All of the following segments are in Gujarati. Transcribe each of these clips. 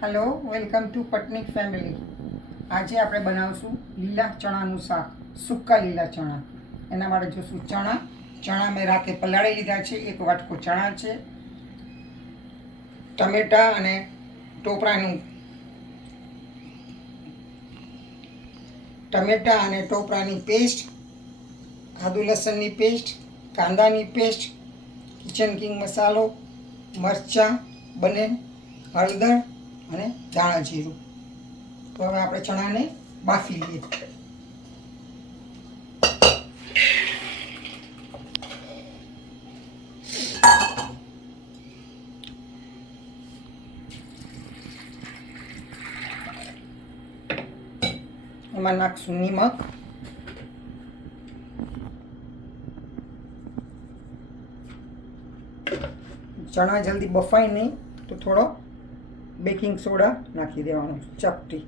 Hello, welcome to Patnaik family. આજે આપણે બનાવશું લીલા ચણાનું શાક, સૂકા લીલા ચણા. એના માટે જોઈશું ચણા મેં રાતે પલાળી લીધા છે. 1 વાટકો ચણા છે, ટમેટા અને ટોપરાની પેસ્ટ, આદુ લસણની પેસ્ટ, કાંદાની પેસ્ટ, કિચન કિંગ મસાલો, મરચાં બને, હળદર અને ધાણા જીરું. તો હવે આપણે ચણાને બાફી લઈએ. એમાં નાખશું નિમક, ચણા જલ્દી બફાય નહીં તો થોડો બેકિંગ સોડા નાખી દેવાનો, ચપટી.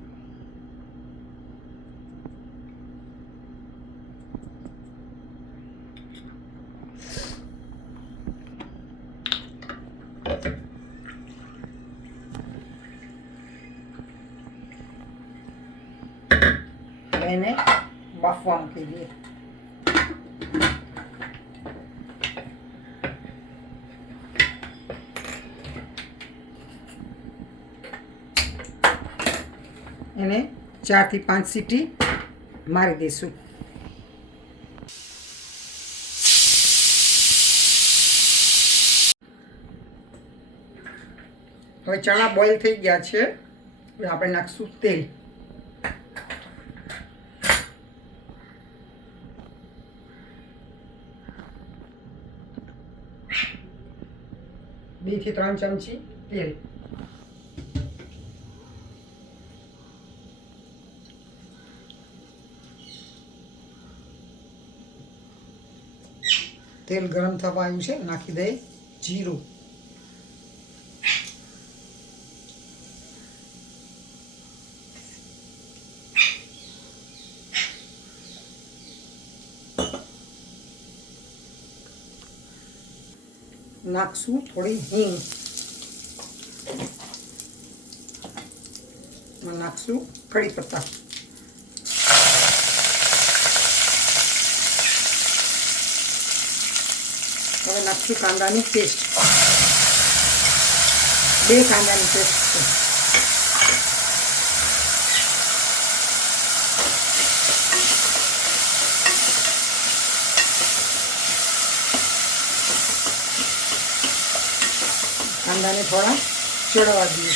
એને બાફવા મૂકી દઈએ. એને 4 થી 5 સીટી મારી દઈશું. હવે ચણા બોઇલ થઈ ગયા છે. હવે આપણે નાખશું તેલ. બે થી 3 ચમચી તેલ. તેલ ગરમ થવા આવ્યું છે, નાખી દઈએ જીરું. નાખશું થોડી હિંગ. નાખશું કડી પત્તા. હવે નાખશું કાંદાની પેસ્ટ. 2 કાંદાની પેસ્ટ છે. કાંદાને થોડા ચડવા દઈએ.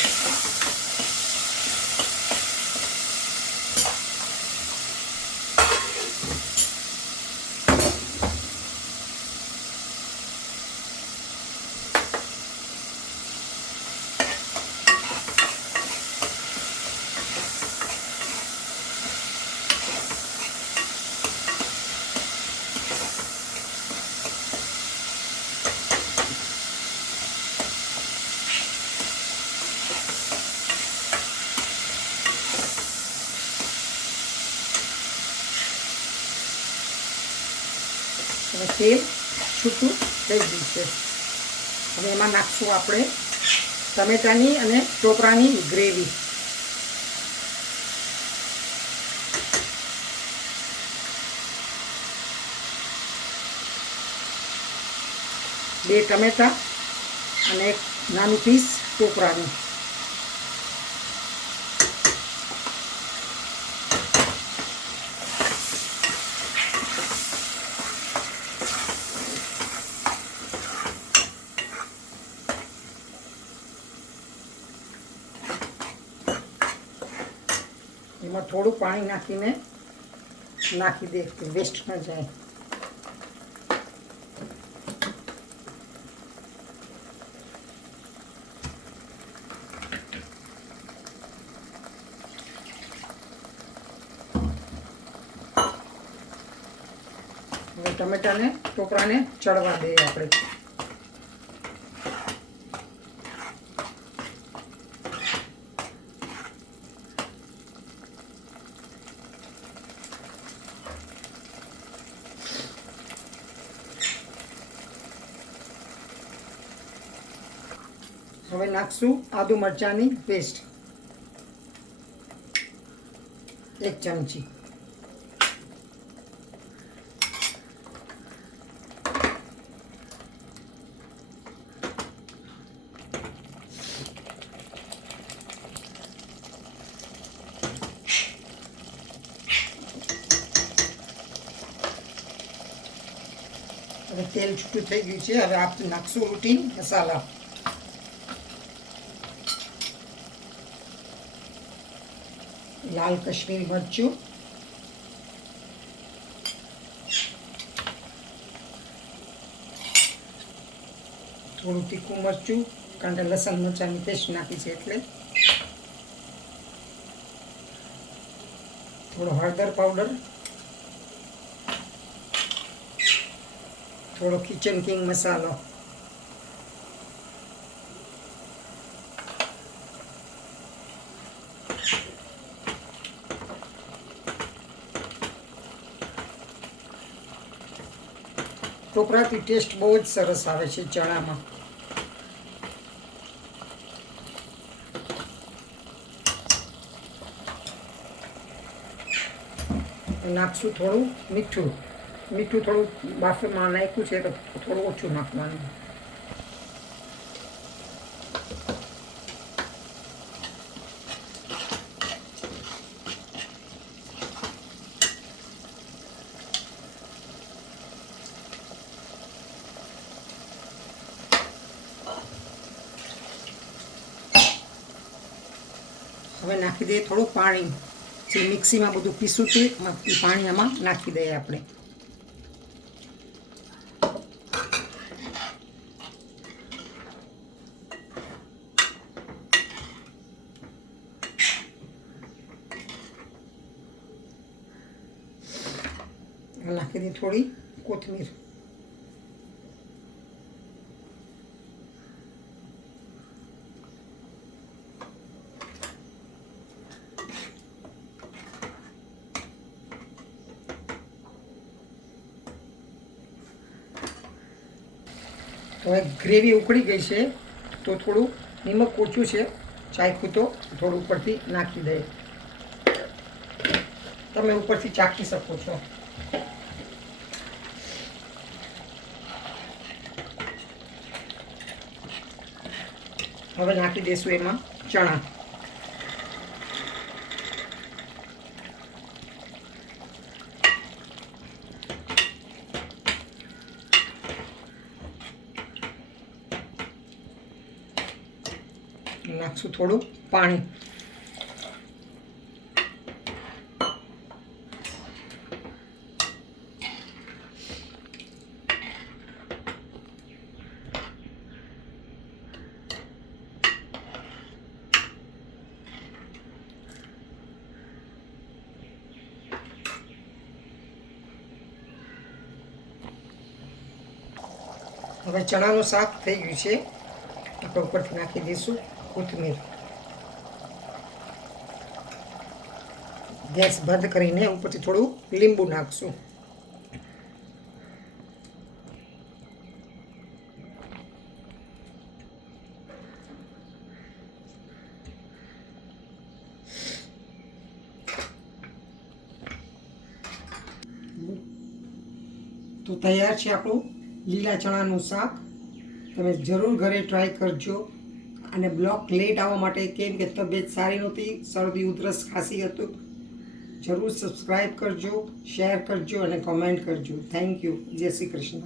હવે તેલ છૂટું થઈ ગયું છે. હવે એમાં નાખશું આપણે ટમેટાની અને ટોપરાની ગ્રેવી. બે ટમેટા અને એક નાનું પીસ ટોપરાનું. એમાં થોડું પાણી નાખીને નાખી દે કે વેસ્ટ ન જાય. હવે ટમેટાને ટોપરાને ચડવા દઈએ આપણે. હવે નાખશું આદુ મરચાંની પેસ્ટ. 1 ચમચી. હવે તેલ છૂટું થઈ ગયું છે. હવે આપણે નાખશું રૂટીન મસાલા. લાલ કશ્મીરી મરચું, થોડું તીખું મરચું, કારણ કે લસણ મરચાંની પેસ્ટ નાખી છે એટલે, થોડો હળદર પાવડર, થોડો કિચન કિંગ મસાલો, ટોપરાથી ટેસ્ટ બહુ જ સરસ આવે છે ચણામાં. નાખશું થોડું મીઠું. મીઠું થોડું બાફમાં નાખ્યું છે તો થોડું ઓછું નાખવાનું. હવે નાખી દઈએ થોડું પાણી. જે મિક્સીમાં બધું પીસું છે એ પાણી આમાં નાખી દઈએ આપણે. નાખી દઈએ થોડી કોથમીર. તો હવે ગ્રેવી ઉકળી ગઈ છે તો થોડું નિમક ઓછું છે, ચાખ્યું તો થોડું ઉપરથી નાખી દઈએ. તમે ઉપરથી ચાખી શકો છો. હવે નાખી દઈશું એમાં ચણા. નાખશું થોડું પાણી. હવે ચણાનું શાક થઈ ગયું છે. આપણે ઉપરથી નાખી દઈશું કોથમીર. ગેસ બંધ કરીને ઉપરથી થોડું લીંબુ નાખશું. તો તૈયાર છે આપણું લીલા ચણાનું શાક. તમે જરૂર ઘરે ટ્રાય કરજો. અને બ્લોગ લેટ આવવા માટે કેમ કે તબિયત સારી નહોતી, શરદી ઉધરસ ખાંસી હતું. જરૂર સબસ્ક્રાઈબ કરજો, શેર કરજો અને કોમેન્ટ કરજો. Thank you. જય શ્રી કૃષ્ણ.